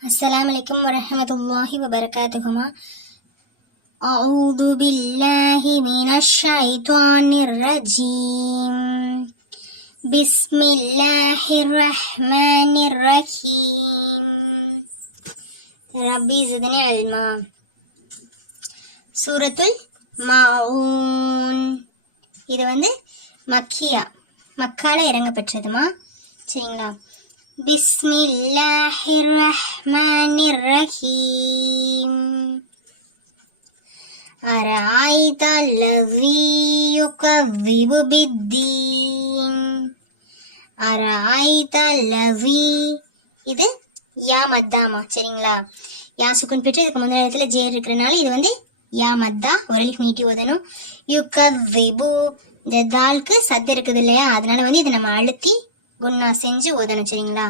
Assalamualaikum warahmatullahi wabarakatuh. A'udzu billahi minasy syaithanir rajim. Bismillahirrahmanirrahim. Rabbi zidni ilma. சூரத்துல் மாஊன் இது மக்கால இறங்கப்பட்டதுமா. சரிங்களா? பிஸ்மில்லாஹிர்ரஹ்மானிர்ரஹீம். அரஐதல்லஸீ யுகذிபு பித்தீன். அரஐதல்லஸீ இது யா மத்தாமா. சரிங்களா? யா சுக்குன் பெற்று இதுக்கு முந்தின இடத்துல ஜே இருக்கிறனால இது யா மத்தா ஒரு அலிஃப் நீட்டி ஓதணும். யுகذிபு இந்த தால்க்கு சத்து இருக்குது இல்லையா, அதனால இதை நம்ம அழுத்தி குன்னா செஞ்சு ஓதணும். சரிங்களா?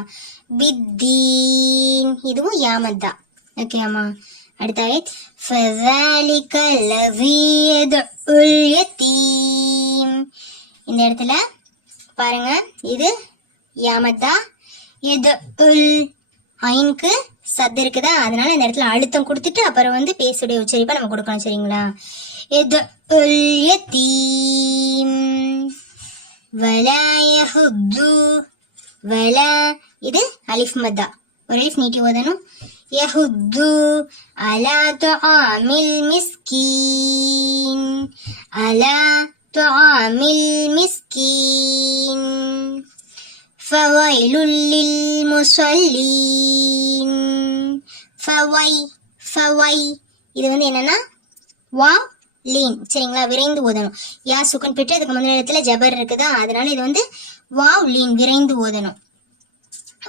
பித்தீன் இதுவும் யாமத்தா. ஓகேம்மா. அடுத்த ஆயத் ஃபஸாலிக லஸீ யதுல் யதீம். இந்த இடத்துல பாருங்க, இது யாமத்தா. யதுல் ஐனுக்கு சத்து இருக்குதா, அதனால இந்த இடத்துல அழுத்தம் கொடுத்துட்டு அப்புறம் பேசுடைய உச்சரிப்பை நம்ம கொடுக்கணும். சரிங்களா? யதுல் யதீம். வலா யஹுத்து வலா இது அலிஃப் மத்தா ஒரு அலிஃப் நீட்டி ஓதணும். யஹுத்து அலா துஆமில் மிஸ்கீன். அலா துஆமில் மிஸ்கீன். ஃபவைலுல் லில் முஸல்லீன். ஃபவை இது என்னன்னா வாவ் லீன். சரிங்களா? விரைந்து ஓதணும். யா சுக்கன் பெற்று அதுக்கு முந்தின இடத்துல ஜபர் இருக்குதா, அதனால இது வாவ் லீன் விரைந்து ஓதணும்.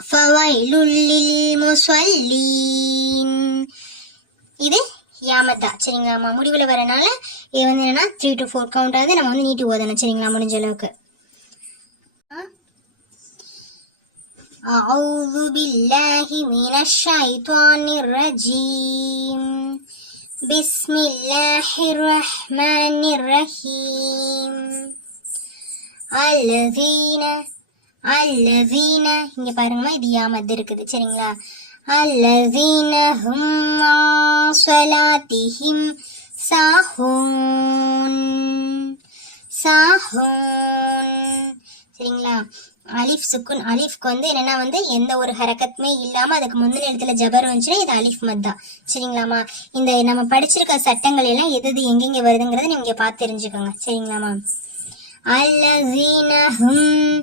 ஃபவைலுல் லில் முஸல்லீன் இது யாமத்தா. சரிங்களாமா? முடிவுல வரனால இது என்னன்னா 3 to 4 கவுண்ட் ஆகுது. நம்ம நீட்டி ஓதணும். சரிங்களா? முடிஞ்ச அளவுக்கு. அஊது பில்லாஹி மினஷ் ஷைத்தானிர் ரஜீம். பிஸ்மில்லாஹிர்ரஹ்மானிர்ரஹீம். அல்லதீன இங்க பாருங்கம்மா, இது யாமத் இருக்குது. சரிங்களா? அல்லதீன ஹும் ஸலாத்திஹிம் சாஹூன். சரிங்களா? அலிஃப் சுக்குன் அலிஃப்க்கு என்னன்னா எந்த ஒரு ஹரக்கத்துமே இல்லாம அதுக்கு முந்தின இடத்துல ஜபர் வந்துச்சுன்னா இது அலிஃப் மத்தா. சரிங்களாமா? இந்த நம்ம படிச்சிருக்க சட்டங்கள் எல்லாம் எது எங்கெங்க வருதுங்கிறத நீங்க பார்த்து தெரிஞ்சுக்கோங்க. சரிங்களாமா? அல்லதீன ஹும்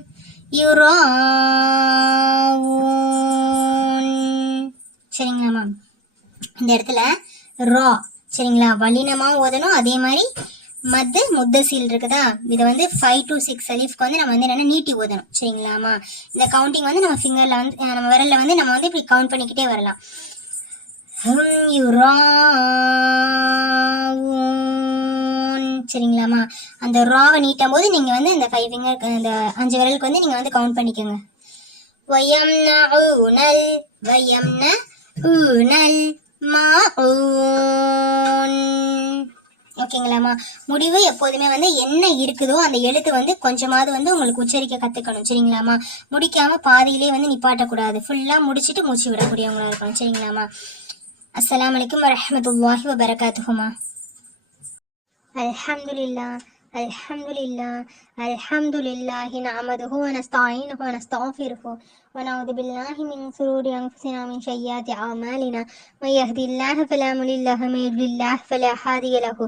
யுராஊன். சரிங்களாமா? இந்த இடத்துல ரா. சரிங்களா? வல்லினமா ஓதணும். அதே மாதிரி மத்து முத்தசீல் இருக்குதா, இதை 5 to 6 அலிஃப்க்கு நம்ம என்னன்னா நீட்டி ஓதணும். சரிங்களாமா? இந்த கவுண்டிங் நம்ம ஃபிங்கர்ல நம்ம விரல்ல நம்ம இப்படி கவுண்ட் பண்ணிக்கிட்டே வரலாம். ஹும் யுராஊன். சரிங்களாமா? அந்த ராவை நீட்டும் போது நீங்க இந்த 5 ஃபிங்கர் அந்த 5 விரலுக்கு நீங்க கவுண்ட் பண்ணிக்கோங்க. வயம்னஊனல் மாஊன். ஓகேங்களாமா? முடிவு எப்போதுமே என்ன இருக்குதோ அந்த எழுத்து கொஞ்சமாவது உங்களுக்கு உச்சரிக்க கத்துக்கணும். சரிங்களாமா? முடிக்காம பாதியிலே நிப்பாட்டக்கூடாது. ஃபுல்லா முடிச்சிட்டு மூச்சு விடக்கூடியவங்களா இருக்கணும். சரிங்களாமா? அஸ்ஸலாமு அலைக்கும் வரஹ்மத்துல்லாஹி வபரகாத்துஹுமா. அல்ஹம்துலில்லாஹி நஹ்மதுஹு வ நஸ்தஈனுஹு வ நஸ்தக்ஃபிருஹு வ நஊது பில்லாஹி மின் ஷுரூரி அன்ஃபுஸினா மின் ஸய்யிஆத்தி அஅமாலினா மை யஹ்தில்லாஹு ஃபலா முலில்ல லஹு வ மை யுத்லில் ஃபலா ஹாதிய லஹு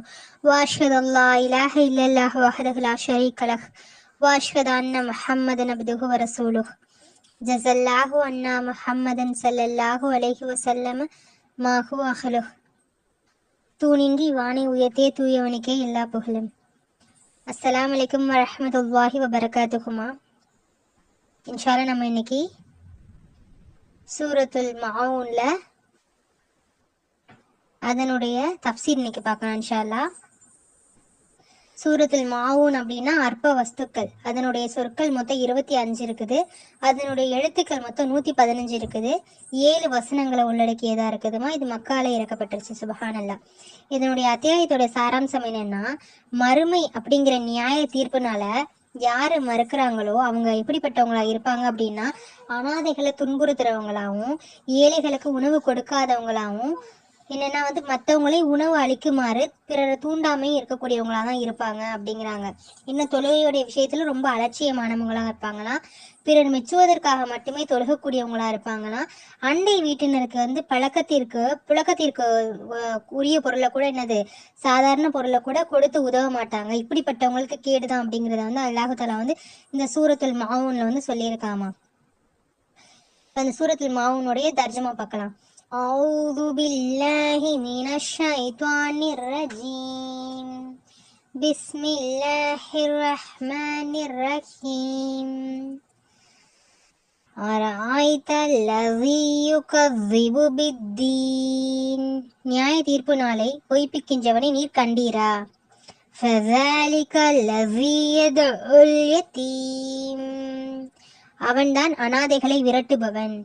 வ அஷ்ஹது அல்லா இலாஹ இல்லல்லாஹு வஹ்தஹு லா ஷரீக லஹு வ அஷ்ஹது அன்ன முஹம்மதன் அப்துஹு வ ரசூலுஹு. ஜஸல்லாஹு அன்னா முஹம்மதன் ஸல்லல்லாஹு அலைஹி வஸல்லம் மா ஹுவ அஹ்லுஹு. தூணின்றி வானை உயர்த்தே தூயவனுக்கே எல்லா புகழும். அஸ்ஸலாமு அலைக்கும் வரஹ்மத்துல்லாஹி வபரகாத்துஹுமா. இன்ஷால்லா நம்ம இன்னைக்கு சூரத்துல் மாஊன்ல அதனுடைய தஃப்சீர் இன்னைக்கு பார்க்கலாம். இன்ஷால்லா சூரத்துல் மாஊன் அப்படின்னா அற்ப வஸ்துக்கள். அதனுடைய சொற்கள் மொத்தம் 25 இருக்குது. அதனுடைய எழுத்துக்கள் மொத்தம் 115 இருக்குது. 7 வசனங்களை உள்ளடக்கியதா இருக்குதுமா. இது மக்கால இறக்கப்பட்டுருச்சு. சுபஹானல்லாஹ். இதனுடைய அத்தியாயத்தோட சாராம்சம் என்னன்னா, மறுமை அப்படிங்கிற நியாய தீர்ப்புனால யாரு மறுக்கிறாங்களோ அவங்க எப்படிப்பட்டவங்களா இருப்பாங்க அப்படின்னா, அனாதைகளை துன்புறுத்துறவங்களாவும், ஏழைகளுக்கு உணவு கொடுக்காதவங்களாவும், என்னன்னா மற்றவங்களே உணவு அளிக்குமாறு பிறரை தூண்டாமே இருக்கக்கூடியவங்களா தான் இருப்பாங்க அப்படிங்கிறாங்க. இன்னும் தொழுகையுடைய விஷயத்துல ரொம்ப அலட்சியமானவங்களா இருப்பாங்கன்னா, பிறர் மெச்சுவதற்காக மட்டுமே தொழுகக்கூடியவங்களா இருப்பாங்கன்னா, அண்டை வீட்டினருக்கு புழக்கத்திற்கு உரிய பொருளை கூட சாதாரண பொருளை கூட கொடுத்து உதவ மாட்டாங்க. இப்படிப்பட்டவங்களுக்கு கேடுதான் அப்படிங்கிறத அல்லாஹு தஆலா இந்த சூரத்துல் மாஊன்ல சொல்லியிருக்காமா. அந்த சூரத்துல் மாஊனுடைய தர்ஜமா பார்க்கலாம். அஊது பில்லாஹி மினஷ் ஷைத்வானிர் ரஜீம். பிஸ்மில்லாஹிர் ரஹ்மானிர் ரஹீம். அரஐதல்லஸீ யுகஸ்ஸிபு பித்தீன். நியாய தீர்ப்பு நாளை பொய்ப்பிக்கின்றவனை நீர் கண்டீரா? ஃபஸாலிகல்லஸீ யதுல் யதீம். அவன்தான் அனாதைகளை விரட்டுபவன்.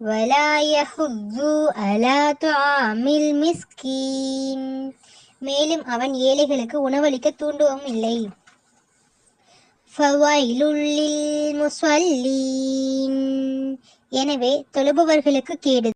வலா யஹுது அலா துஆமில் மிஸ்கீன். மேலும் அவன் ஏழைகளுக்கு உணவளிக்க தூண்டுவதும் இல்லை. ஃபவைலுல் லில் முஸல்லீன். எனவே தொழுபவர்களுக்கு கேடு.